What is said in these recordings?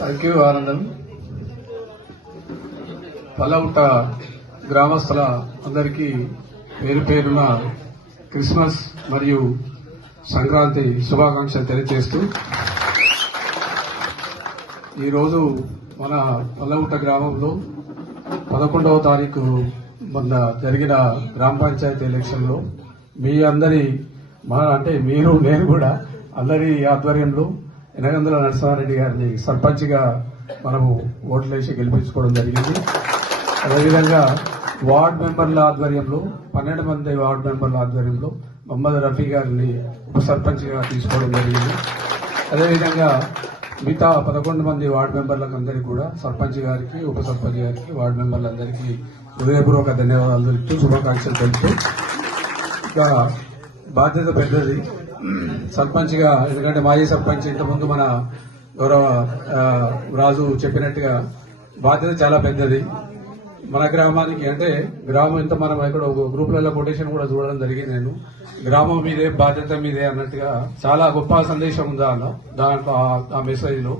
Thank you ఆనందం. పల్లవుట గ్రామస్తుల అందరికీ పేరు పేరున క్రిస్మస్ మరియు సంక్రాంతి శుభాకాంక్షలు తెలియజేస్తూ ఈరోజు మన పల్లవుట గ్రామంలో 11వ తారీఖు మొన్న జరిగిన గ్రామ పంచాయతీ ఎలక్షన్లో మీ అందరి అంటే మీరు నేను కూడా అందరి ఆధ్వర్యంలో ఎనగందుల నరసింహారెడ్డి గారిని సర్పంచ్గా మనము ఓట్లేసి గెలిపించుకోవడం జరిగింది. అదేవిధంగా వార్డు మెంబర్ల ఆధ్వర్యంలో 12 మంది వార్డు మెంబర్ల ఆధ్వర్యంలో మహమ్మద్ రఫీ గారిని ఉప సర్పంచ్గా తీసుకోవడం జరిగింది. అదేవిధంగా మిగతా 11 మంది వార్డు మెంబర్లకు అందరికీ కూడా సర్పంచ్ గారికి ఉప సర్పంచ్ గారికి వార్డు మెంబర్లందరికీ హృదయపూర్వక ధన్యవాదాలు తెలుపుతూ శుభాకాంక్షలు తెలుపుతూ ఇంకా బాధ్యత పెద్దది సర్పంచ్ గా. ఎందుకంటే మాజీ సర్పంచ్ ఇంతకుముందు మన గౌరవ రాజు చెప్పినట్టుగా బాధ్యత చాలా పెద్దది మన గ్రామానికి. అంటే గ్రామం ఇంత మనం ఇక్కడ గ్రూపులలో కొటేషన్ కూడా చూడడం జరిగింది. నేను గ్రామం మీదే బాధ్యత మీదే అన్నట్టుగా చాలా గొప్ప సందేశం ఉంది దాంట్లో ఆ మెసేజ్ లో.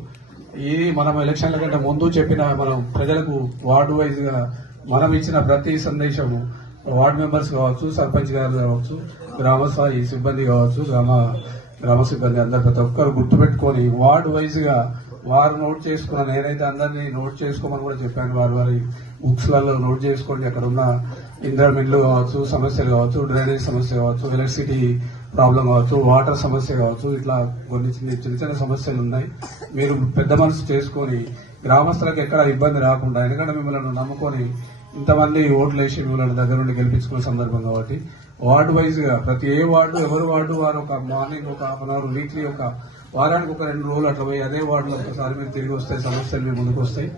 ఇది మనం ఎలక్షన్ల కంటే ముందు చెప్పిన మనం ప్రజలకు వార్డు వైజ్ గా మనం ఇచ్చిన ప్రతి సందేశము వార్డు మెంబర్స్ కావచ్చు, సర్పంచ్ గారు కావచ్చు, గ్రామ స్థాయి సిబ్బంది కావచ్చు, గ్రామ సిబ్బంది అందరు ప్రతి ఒక్కరు గుర్తుపెట్టుకొని వార్డు వైజ్ గా వారు నోట్ చేసుకున్న, నేనైతే అందరినీ నోట్ చేసుకోమని కూడా చెప్పాను. వారి బుక్స్ లలో నోట్ చేసుకోండి. అక్కడ ఉన్న ఇంద్రమిల్లు కావచ్చు, సమస్యలు కావచ్చు, డ్రైనేజ్ సమస్య కావచ్చు, ఎలక్ట్రిసిటీ ప్రాబ్లం కావచ్చు, వాటర్ సమస్య కావచ్చు, ఇట్లా కొన్ని చిన్న సమస్యలు ఉన్నాయి. మీరు పెద్ద మనసు చేసుకొని గ్రామస్తులకు ఎక్కడ ఇబ్బంది రాకుండా, ఎందుకంటే మిమ్మల్ని నమ్ముకొని ఇంతమంది ఓట్లు వేసి మిమ్మల్ని దగ్గర నుండి గెలిపించుకునే సందర్భం కాబట్టి వార్డు వైజ్ గా ప్రతి వార్డు ఎవరు వార్డు వారు ఒక మార్నింగ్ ఒక హాఫ్ అన్ అవర్, వీక్లీ ఒక వారానికి ఒక 2 రోజులు అట్లా పోయి అదే వార్డులో ఒకసారి మీరు తిరిగి వస్తాయి, సమస్యలు మీ ముందుకు వస్తాయి.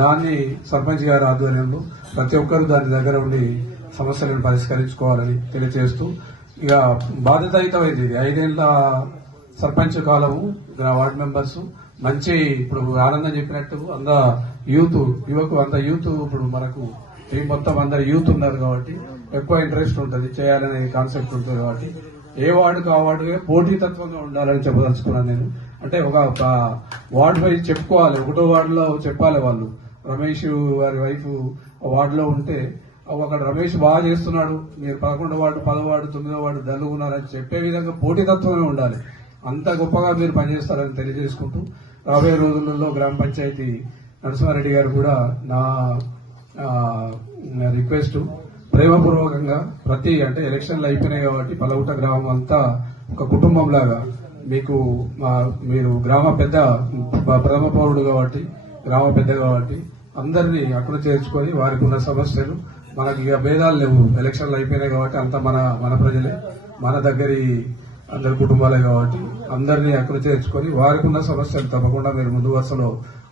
దాన్ని సర్పంచ్ గారి ఆధ్వర్యంలో ప్రతి ఒక్కరు దాని దగ్గర ఉండి సమస్యలను పరిష్కరించుకోవాలని తెలియజేస్తూ ఇక బాధ్యతాయుతమైంది ఇది 5 ఏళ్ల సర్పంచ్ కాలము. వార్డు మెంబర్స్ మంచి ఇప్పుడు ఆనందం చెప్పినట్టు అంత యువకు అంత యూత్ ఇప్పుడు మనకు టీం మొత్తం అందరు యూత్ ఉన్నారు కాబట్టి ఎక్కువ ఇంట్రెస్ట్ ఉంటుంది, చేయాలనే కాన్సెప్ట్ ఉంటుంది. కాబట్టి ఏ వార్డుకు ఆ వార్డుగా పోటీతత్వంగా ఉండాలని చెప్పదలుచుకున్నాను నేను. అంటే ఒక వార్డు వైజ్ చెప్పుకోవాలి, ఒకటో వార్డులో చెప్పాలి. వాళ్ళు రమేష్ వారి వైఫ్ వార్డులో ఉంటే అక్కడ రమేష్ బాగా చేస్తున్నాడు, మీరు 11వ వార్డు, 10వ వార్డు, 9వ వార్డు దల్లుకున్నారని చెప్పే విధంగా పోటీతత్వమే ఉండాలి. అంత గొప్పగా మీరు పనిచేస్తారని తెలియజేసుకుంటూ రాబోయే రోజులలో గ్రామ పంచాయతీ నరసింహారెడ్డి గారు కూడా నా రిక్వెస్ట్ ప్రేమపూర్వకంగా ప్రతి అంటే ఎలక్షన్లు అయిపోయినాయి కాబట్టి పల్లవుట గ్రామం అంతా ఒక కుటుంబం లాగా మీకు మీరు గ్రామ పెద్ద ప్రథమ పౌరుడు కాబట్టి గ్రామ పెద్ద కాబట్టి అందరినీ అక్కడ చేర్చుకొని వారికి ఉన్న సమస్యలు మనకి ఇక భేదాలు లేవు. ఎలక్షన్లు అయిపోయినాయి కాబట్టి అంతా మన ప్రజలే, మన దగ్గరి అందరి కుటుంబాలే కాబట్టి అందరినీ అక్కడ చేర్చుకొని వారికి ఉన్న సమస్యలు తప్పకుండా మీరు ముందు వరుసలో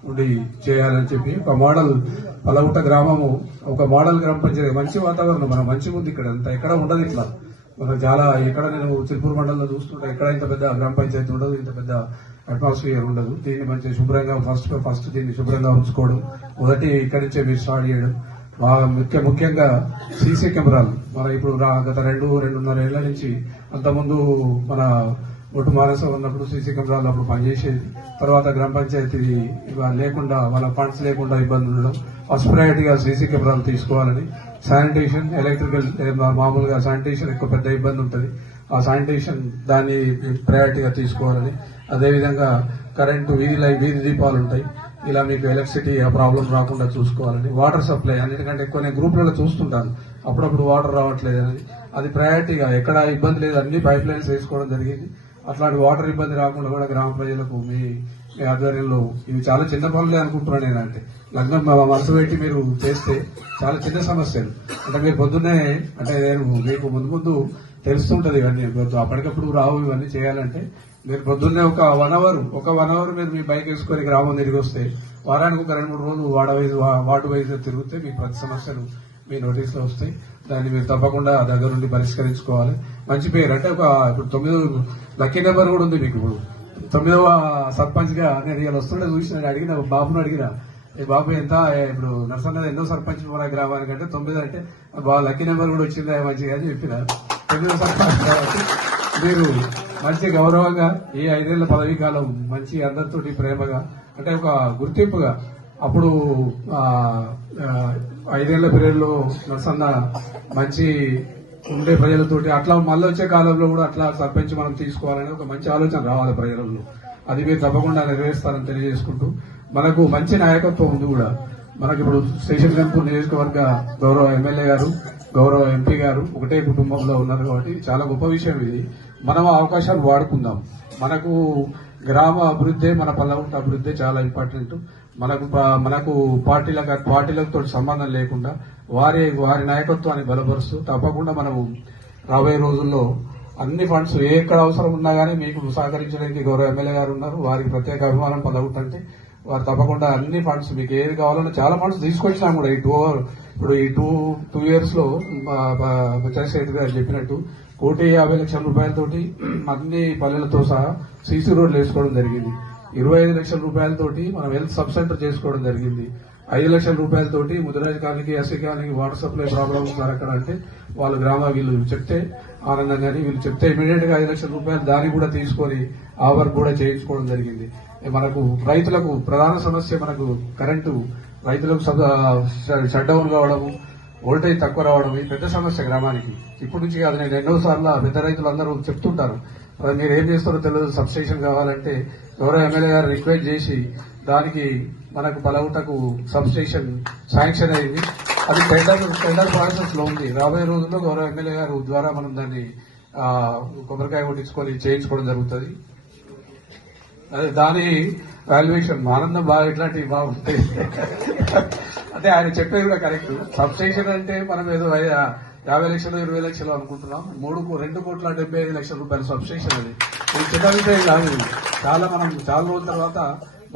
ఉండి చేయాలని చెప్పి ఒక మోడల్ పల్లవుట గ్రామము ఒక మోడల్ గ్రామ పంచాయతీ. మంచి వాతావరణం మన మంచిగా ఉంది ఇక్కడ, అంత ఎక్కడ ఉండదు ఇట్లా. మనకు చాలా ఎక్కడ నేను చిలుపూరు మండలంలో చూస్తుంటే ఎక్కడ ఇంత పెద్ద గ్రామ పంచాయతీ ఉండదు, ఇంత పెద్ద అట్మాస్ఫియర్ ఉండదు. దీన్ని మంచి శుభ్రంగా ఫస్ట్ దీన్ని శుభ్రంగా ఉంచుకోవడం మొదటి ఇక్కడి నుంచే మీరు స్టార్ట్ చేయడం. ముఖ్యంగా సీసీ కెమెరాలు మన ఇప్పుడు గత 2-2.5 ఏళ్ల నుంచి అంతకుముందు మన ఒట్టు మానసం ఉన్నప్పుడు సీసీ కెమెరాలు అప్పుడు పనిచేసేది. తర్వాత గ్రామ పంచాయతీ లేకుండా వాళ్ళ ఫండ్స్ లేకుండా ఇబ్బంది ఉండడం, ఫస్ట్ ప్రయారిటీగా సీసీ కెమెరాలు తీసుకోవాలని. శానిటేషన్, ఎలక్ట్రికల్ మామూలుగా శానిటేషన్ ఎక్కువ పెద్ద ఇబ్బంది ఉంటుంది, ఆ శానిటేషన్ దాన్ని ప్రయారిటీగా తీసుకోవాలని. అదేవిధంగా కరెంటు, వీధి దీపాలు ఉంటాయి, ఇలా మీకు ఎలక్ట్రిసిటీ ఆ ప్రాబ్లం రాకుండా చూసుకోవాలని. వాటర్ సప్లై అన్నిటికంటే ఎక్కువ నేను గ్రూప్లలో చూస్తుంటాను, అప్పుడప్పుడు వాటర్ రావట్లేదని. అది ప్రయారిటీగా ఎక్కడ ఇబ్బంది లేదు, అన్ని పైప్ లైన్స్ వేసుకోవడం జరిగింది. అట్లాంటి వాటర్ ఇబ్బంది రాకుండా కూడా గ్రామ ప్రజలకు మీ ఆధ్వర్యంలో ఇవి చాలా చిన్న పనులే అనుకుంటున్నాను నేను. అంటే లగ్నం మనసు పెట్టి మీరు చేస్తే చాలా చిన్న సమస్యలు. అంటే మీరు పొద్దున్నే అంటే నేను మీకు ముందు తెలుస్తుంటది ఇవన్నీ, అప్పటికప్పుడు రావు ఇవన్నీ చేయాలంటే. మీరు పొద్దున్నే ఒక 1 అవర్ మీరు మీ బైక్ వేసుకొని గ్రామం తిరిగి వస్తే వారానికి ఒక 2-3 రోజులు వార్డు వైజ్ తిరిగితే మీ ప్రతి సమస్యలు మీ నోటీసులో వస్తాయి. దాన్ని మీరు తప్పకుండా దగ్గరుండి పరిష్కరించుకోవాలి. మంచి పేరు అంటే ఇప్పుడు 9 లక్కీ నెంబర్ కూడా ఉంది మీకు. ఇప్పుడు 9వ సర్పంచ్ గా నేను ఇలా వస్తుండే చూసిన అడిగిన బాబును అడిగిన, బాబు ఎంత ఇప్పుడు నరసన్న ఎన్నో సర్పంచ్ మన గ్రామానికి అంటే 9 అంటే లక్కీ నెంబర్ కూడా వచ్చిందా మంచిగా అని చెప్పిన. 9వ సర్పంచ్ కాబట్టి మీరు మంచి గౌరవంగా ఈ 5 ఏళ్ల పదవీ కాలం మంచి అందరితోటి ప్రేమగా అంటే ఒక గుర్తింపుగా అప్పుడు 5 ఏళ్ల పీరియడ్లో నర్సన్న మంచి ఉండే ప్రజలతోటి అట్లా మళ్ళీ వచ్చే కాలంలో కూడా అట్లా సర్పంచ్ మనం తీసుకోవాలని ఒక మంచి ఆలోచన రావాలి ప్రజలలో. అది మీరు తప్పకుండా నెరవేరుస్తారని తెలియజేసుకుంటూ మనకు మంచి నాయకత్వం ఉంది కూడా. మనకి ఇప్పుడు స్టేషన్ గన్పూర్ నియోజకవర్గ గౌరవ ఎమ్మెల్యే గారు, గౌరవ ఎంపీ గారు ఒకటే కుటుంబంలో ఉన్నారు కాబట్టి చాలా గొప్ప విషయం ఇది. మనం ఆ అవకాశాలు వాడుకుందాం. మనకు గ్రామ అభివృద్ధి, మన పల్లగుంట అభివృద్ధి చాలా ఇంపార్టెంట్. మనకు పార్టీలతో సంబంధం లేకుండా వారి నాయకత్వాన్ని బలపరుస్తూ తప్పకుండా మనము రాబోయే రోజుల్లో అన్ని ఫండ్స్ ఎక్కడ అవసరం ఉన్నా గానీ మీకు సహకరించడానికి గౌరవ ఎమ్మెల్యే గారు ఉన్నారు. వారికి ప్రత్యేక అభిమానం పల్లగుంటే వారు తప్పకుండా అన్ని ఫండ్స్ మీకు ఏది కావాలన్నా చాలా ఫండ్స్ తీసుకొచ్చినాం కూడా. ఇప్పుడు ఈ టూ ఇయర్స్ లో చంద్రశేఖర్ గారు చెప్పినట్టు 1,50,00,000 రూపాయలతోటి అన్ని పల్లెలతో సహా సీసీ రోడ్లు వేసుకోవడం జరిగింది. 25 లక్షల రూపాయలతోటి మనం హెల్త్ సబ్ సెంటర్ చేసుకోవడం జరిగింది. 5 లక్షల రూపాయలతోటి ముదిరాజ్ కాలనీకి, ఎస్సీ కాలనీకి వాటర్ సప్లై ప్రాబ్లమ్స్ ఉన్నారు అక్కడ అంటే వాళ్ళు వీళ్ళు చెప్తే ఆనందంగాని వీళ్ళు చెప్తే ఇమీడియట్ గా 5 లక్షల రూపాయలు దాన్ని కూడా తీసుకొని ఆ వర్క్ కూడా చేయించుకోవడం జరిగింది. మనకు రైతులకు ప్రధాన సమస్య మనకు కరెంటు, రైతులకు షట్ డౌన్ కావడము, వోల్టేజ్ తక్కువ రావడం ఇది పెద్ద సమస్య గ్రామానికి. ఇప్పటి నుంచి కాదు, నేను ఎన్నోసార్లు పెద్ద రైతులు అందరూ చెప్తుంటారు. మీరు ఏం చేస్తారో తెలియదు, సబ్ స్టేషన్ కావాలంటే గౌరవ ఎమ్మెల్యే గారు రిక్వెస్ట్ చేసి దానికి మనకు పలవుటకు సబ్ స్టేషన్ శాంక్షన్ అయింది. అది టెండర్ ప్రాసెస్ లో ఉంది. రాబోయే రోజుల్లో గౌరవ ఎమ్మెల్యే గారు ద్వారా మనం దాన్ని కొబ్బరికాయ కొట్టించుకొని చేయించుకోవడం జరుగుతుంది. అదే దాని వాల్యుయేషన్ ఆనందం బాగా ఇట్లాంటివి బాగుంటాయి. అంటే ఆయన చెప్పేది కూడా కరెక్ట్. సబ్ స్టేషన్ అంటే మనం ఏదో 50 లక్షలు 20 లక్షలు అనుకుంటున్నాం. 2,75,00,000 రూపాయల సబ్ స్టేషన్ అది. ఇది చిన్న విషయం కాదు. చాలా రోజుల తర్వాత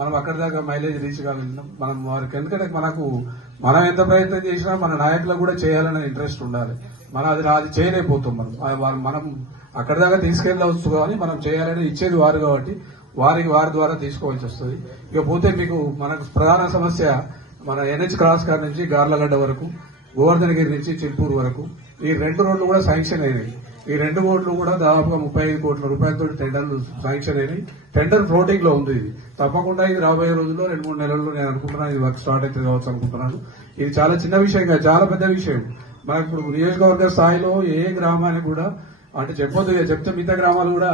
మనం అక్కడి దాకా మైలేజ్ రీచ్ కాగలిగినాం. మనం వారికి ఎందుకంటే మనం ఎంత ప్రయత్నం చేసినా మన నాయకులకు కూడా చేయాలనే ఇంట్రెస్ట్ ఉండాలి. మనం అది చేయలేకపోతాం. మనం అక్కడి దాకా తీసుకెళ్ళవచ్చు కానీ మనం చేయాలని ఇచ్చేది వారు కాబట్టి వారి ద్వారా తీసుకోవాల్సి వస్తుంది. ఇక పోతే మనకు ప్రధాన సమస్య మన NH క్రాస్ కార్ నుంచి గార్లగడ్డ వరకు, గోవర్ధనగిరి నుంచి చిల్పూర్ వరకు ఈ 2 రోడ్లు కూడా శాంక్షన్ అయినాయి. ఈ 2 రోడ్లు కూడా దాదాపుగా 35 కోట్ల రూపాయలతో టెండర్లు శాంక్షన్ అయినాయి. టెండర్ ఫ్లోటింగ్ లో ఉంది. ఇది తప్పకుండా ఇది రాబోయే రోజుల్లో 2-3 నెలల్లో నేను అనుకుంటున్నాను ఇది వర్క్ స్టార్ట్ అయితే కావచ్చు అనుకుంటున్నాను. ఇది చాలా చిన్న విషయం కాదు, చాలా పెద్ద విషయం. మనకు ఇప్పుడు నియోజకవర్గ స్థాయిలో ఏ గ్రామానికి కూడా అంటే చెప్తే మిగతా గ్రామాలు కూడా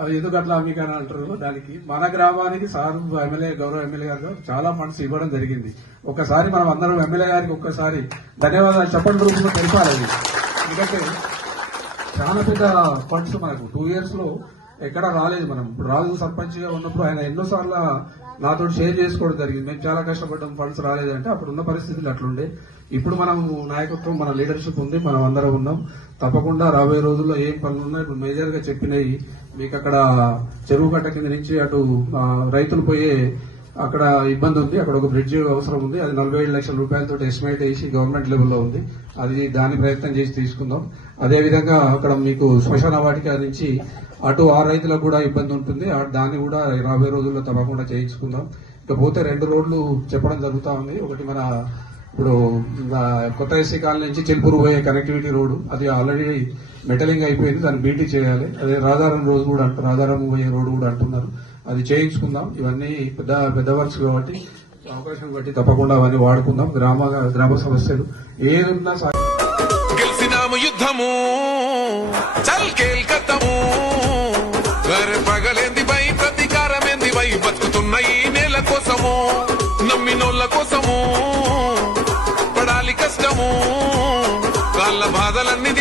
అది ఎందుకు అట్లా మీకు అని అంటారు. దానికి మన గ్రామానికి గౌరవ ఎమ్మెల్యే గారు చాలా ఫండ్స్ ఇవ్వడం జరిగింది. ఒక్కసారి మనం అందరం ఎమ్మెల్యే గారికి ఒక్కసారి ధన్యవాదాలు చెప్పండి రూపంలో తెలిపాలి. ఎందుకంటే చాలా పెద్ద ఫండ్స్ మనకు 2 ఇయర్స్ లో ఎక్కడా రాలేదు. మనం ఇప్పుడు రాజు సర్పంచ్ గా ఉన్నప్పుడు ఆయన ఎన్నోసార్లు నాతో షేర్ చేసుకోవడం జరిగింది. మేము చాలా కష్టపడ్డాం, ఫండ్స్ రాలేదంటే అప్పుడున్న పరిస్థితులు అట్లుండే. ఇప్పుడు మనం నాయకత్వం, మన లీడర్షిప్ ఉంది, మనం అందరం ఉన్నాం. తప్పకుండా రాబోయే రోజుల్లో ఏం పనులు ఉన్నాయి ఇప్పుడు మేజర్ గా చెప్పినవి మీకు అక్కడ చెరువు కట్ట కింద నుంచి అటు రైతులు పోయే అక్కడ ఇబ్బంది ఉంది. అక్కడ ఒక బ్రిడ్జ్ అవసరం ఉంది. అది 47 లక్షల రూపాయలతో ఎస్టిమేట్ వేసి గవర్నమెంట్ లెవెల్లో ఉంది. దాని ప్రయత్నం చేసి తీసుకుందాం. అదేవిధంగా అక్కడ మీకు శ్మశాన వాటిక నుంచి అటు ఆ రైతులకు కూడా ఇబ్బంది ఉంటుంది. దాన్ని కూడా రాబోయే రోజుల్లో తప్పకుండా చేయించుకుందాం. ఇకపోతే 2 రోడ్లు చెప్పడం జరుగుతా ఉంది. ఒకటి మన ఇప్పుడు కొత్త ఎస్సీ కాలనీ నుంచి చిల్పూరు పోయే కనెక్టివిటీ రోడ్డు, అది ఆల్రెడీ మెటలింగ్ అయిపోయింది. దాన్ని బీటీ చేయాలి. అదే రాధారం పోయే రోడ్డు కూడా అంటున్నారు. అది చేయించుకుందాం. ఇవన్నీ పెద్ద వర్క్స్ కాబట్టి అవకాశం బట్టి తప్పకుండా అవన్నీ వాడుకుందాం. గ్రామ సమస్యలు ఏదున్నా గెలిసినాము యుద్ధము చల్కేల్కతము పగలేంది పై ప్రతీకారమేంది వై బతుకుతున్న ఈ నేల కోసము నమ్మినోళ్ళ కోసము పడాలి కష్టము వాళ్ళ బాధలన్నీ